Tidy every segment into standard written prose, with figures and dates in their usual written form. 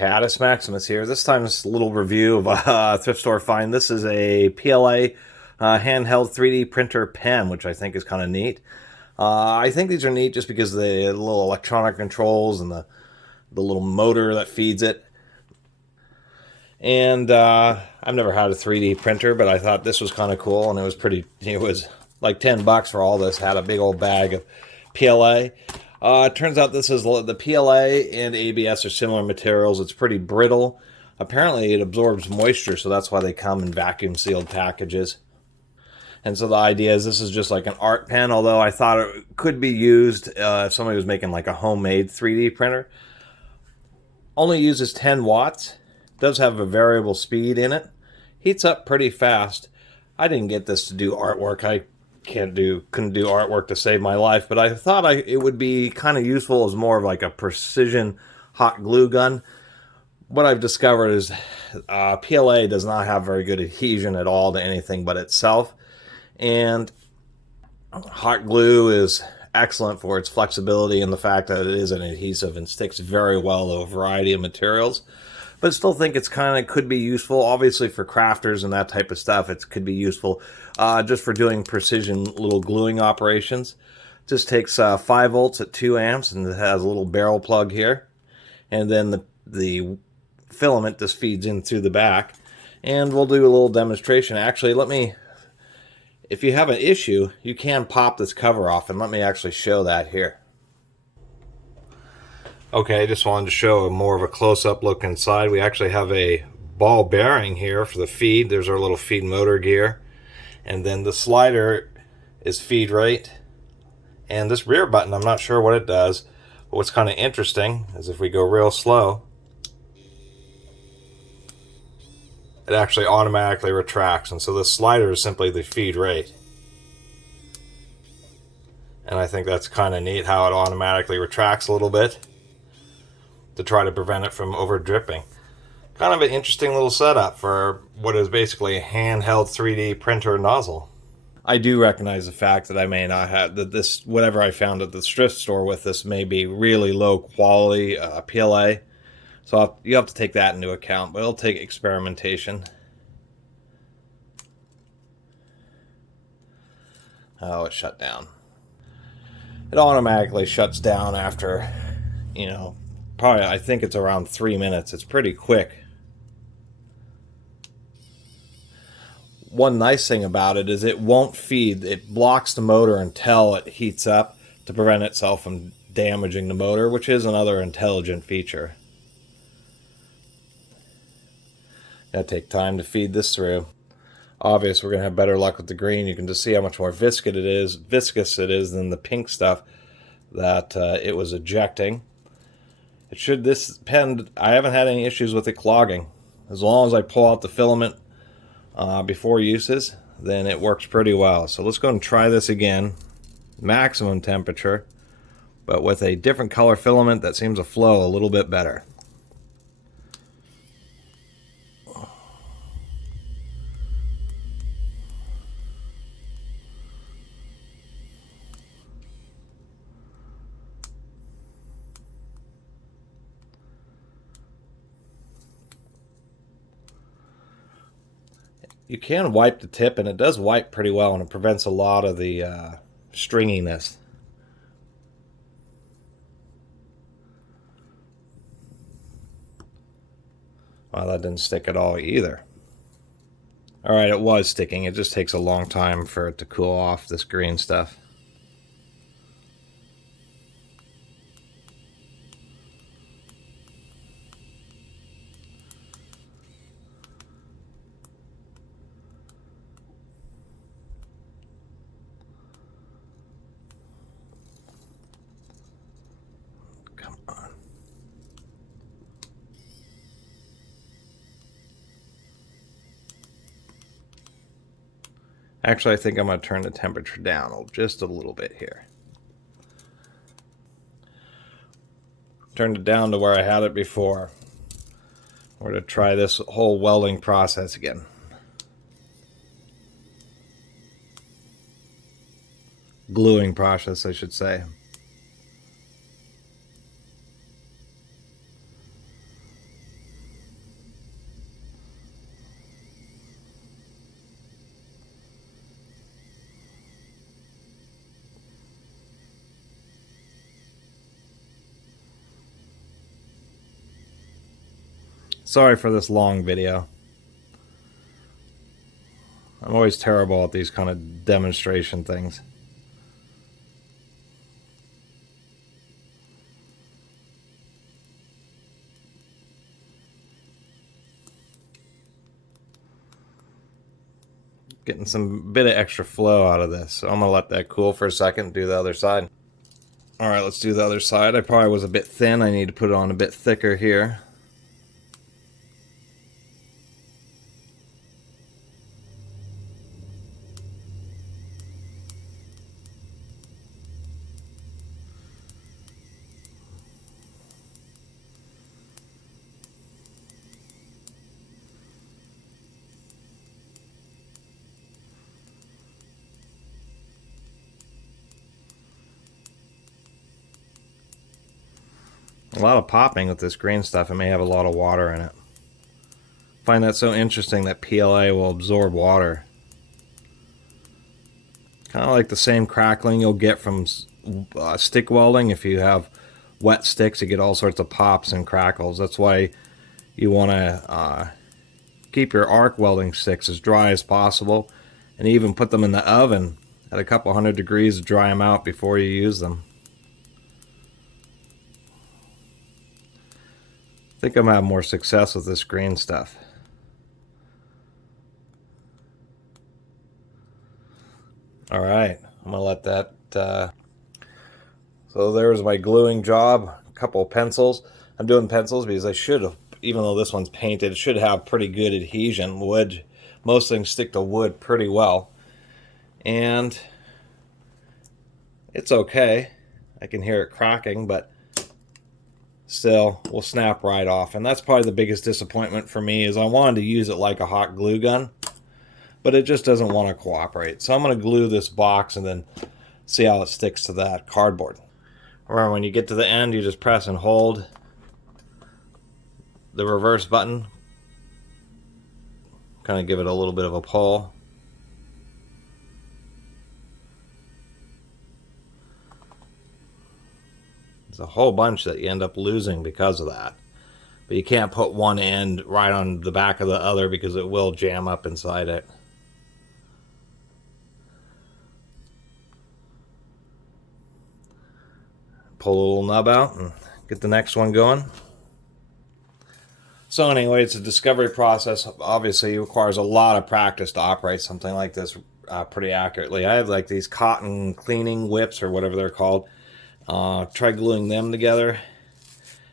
Catus, Maximus here. This time it's a little review of a thrift store find. This is a PLA handheld 3D printer pen, which I think is kind of neat. I think these are neat just because of the little electronic controls and the little motor that feeds it. And I've never had a 3D printer, but I thought this was kind of cool, and it was like $10 for all this. Had a big old bag of PLA. It turns out the PLA and ABS are similar materials. It's pretty brittle. Apparently it absorbs moisture, so that's why they come in vacuum sealed packages. And so the idea is this is just like an art pen, although I thought it could be used if somebody was making like a homemade 3D printer. Only uses 10 watts. Does have a variable speed in it. Heats up pretty fast. I didn't get this to do artwork. I couldn't do artwork to save my life, but I thought it would be kind of useful as more of like a precision hot glue gun. What I've discovered is PLA does not have very good adhesion at all to anything but itself, and hot glue is excellent for its flexibility and the fact that it is an adhesive and sticks very well to a variety of materials. But I still think it's could be useful. Obviously for crafters and that type of stuff, it could be useful just for doing precision little gluing operations. Just takes 5 volts at 2 amps, and it has a little barrel plug here. And then the filament just feeds in through the back. And we'll do a little demonstration. Actually, if you have an issue, you can pop this cover off, and let me actually show that here. Okay, I just wanted to show more of a close-up look inside. We actually have a ball bearing here for the feed. There's our little feed motor gear. And then the slider is feed rate. And this rear button, I'm not sure what it does. But what's kind of interesting is if we go real slow, it actually automatically retracts. And so the slider is simply the feed rate. And I think that's kind of neat how it automatically retracts a little bit to try to prevent it from over dripping. Kind of an interesting little setup for what is basically a handheld 3D printer nozzle. I do recognize the fact that I may not have that whatever I found at the thrift store with this may be really low quality PLA, so you have to take that into account, but it'll take experimentation. Oh, it shut down. It automatically shuts down after, probably, I think it's around 3 minutes. It's pretty quick. One nice thing about it is it won't feed. It blocks the motor until it heats up to prevent itself from damaging the motor, which is another intelligent feature. Gotta take time to feed this through. Obviously, we're gonna have better luck with the green. You can just see how much more viscous it is than the pink stuff that it was ejecting. This pen, I haven't had any issues with it clogging. As long as I pull out the filament before uses, then it works pretty well. So let's go and try this again. Maximum temperature, but with a different color filament that seems to flow a little bit better. You can wipe the tip, and it does wipe pretty well, and it prevents a lot of the stringiness. Well, that didn't stick at all either. Alright, it was sticking. It just takes a long time for it to cool off, this green stuff. Come on. Actually, I think I'm going to turn the temperature down just a little bit here. Turned it down to where I had it before. We're going to try this whole welding process again. Gluing process, I should say. Sorry for this long video. I'm always terrible at these kind of demonstration things. Getting some bit of extra flow out of this. So I'm gonna let that cool for a second, do the other side. Alright, let's do the other side. I probably was a bit thin. I need to put it on a bit thicker here. A lot of popping with this green stuff. It may have a lot of water in it. I find that so interesting that PLA will absorb water. Kind of like the same crackling you'll get from stick welding. If you have wet sticks, you get all sorts of pops and crackles. That's why you want to keep your arc welding sticks as dry as possible, and even put them in the oven at a couple hundred degrees to dry them out before you use them. I think I'm having more success with this green stuff. Alright, I'm gonna let that so there's my gluing job. A couple of pencils. I'm doing pencils because I should have, even though this one's painted, it should have pretty good adhesion. Wood, most things stick to wood pretty well, and it's okay. I can hear it cracking, but still will snap right off. And that's probably the biggest disappointment for me, is I wanted to use it like a hot glue gun, but it just doesn't want to cooperate. So I'm going to glue this box and then see how it sticks to that cardboard. Or when you get to the end, you just press and hold the reverse button, kind of give it a little bit of a pull. There's a whole bunch that you end up losing because of that. But you can't put one end right on the back of the other because it will jam up inside it. Pull a little nub out and get the next one going. So anyway, it's a discovery process. Obviously, it requires a lot of practice to operate something like this pretty accurately. I have like these cotton cleaning whips or whatever they're called. Try gluing them together.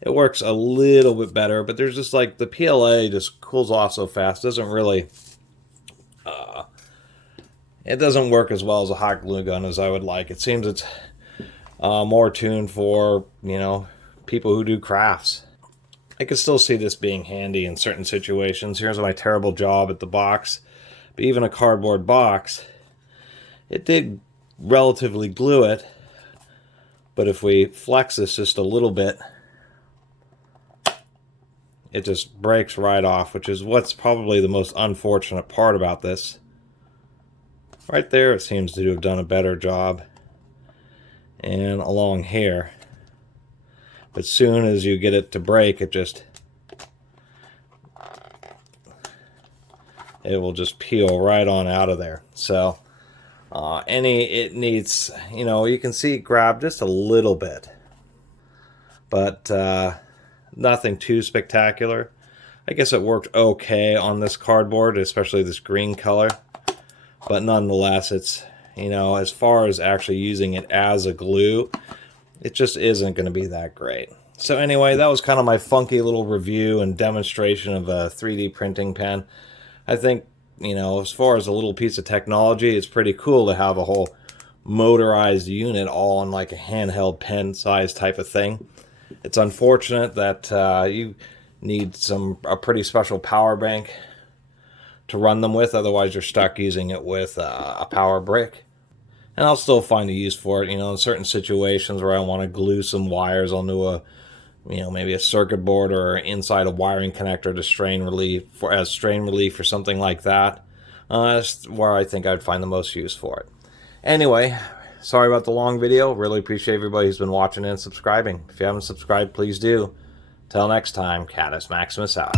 It works a little bit better, but there's just like the PLA just cools off so fast. Doesn't really, it doesn't work as well as a hot glue gun as I would like. It seems it's more tuned for, you know, people who do crafts. I can still see this being handy in certain situations. Here's my terrible job at the box. But even a cardboard box, it did relatively glue it. But if we flex this just a little bit, it just breaks right off, which is what's probably the most unfortunate part about this. Right there, it seems to have done a better job. And along here. But soon as you get it to break, it will just peel right on out of there. So it needs, you know, you can see it grab just a little bit, but nothing too spectacular. I guess it worked okay on this cardboard, especially this green color, but nonetheless, it's, you know, as far as actually using it as a glue, it just isn't going to be that great. So anyway, that was kind of my funky little review and demonstration of a 3D printing pen. I think, you know, as far as a little piece of technology, it's pretty cool to have a whole motorized unit all in like a handheld pen size type of thing. It's unfortunate that you need a pretty special power bank to run them with, otherwise you're stuck using it with a power brick. And I'll still find a use for it, you know, in certain situations where I want to glue some wires onto a, you know, maybe a circuit board or inside a wiring connector to strain relief, as strain relief or something like that. That's where I think I'd find the most use for it. Anyway, sorry about the long video. Really appreciate everybody who's been watching and subscribing. If you haven't subscribed, please do. Till next time, Catus Maximus out.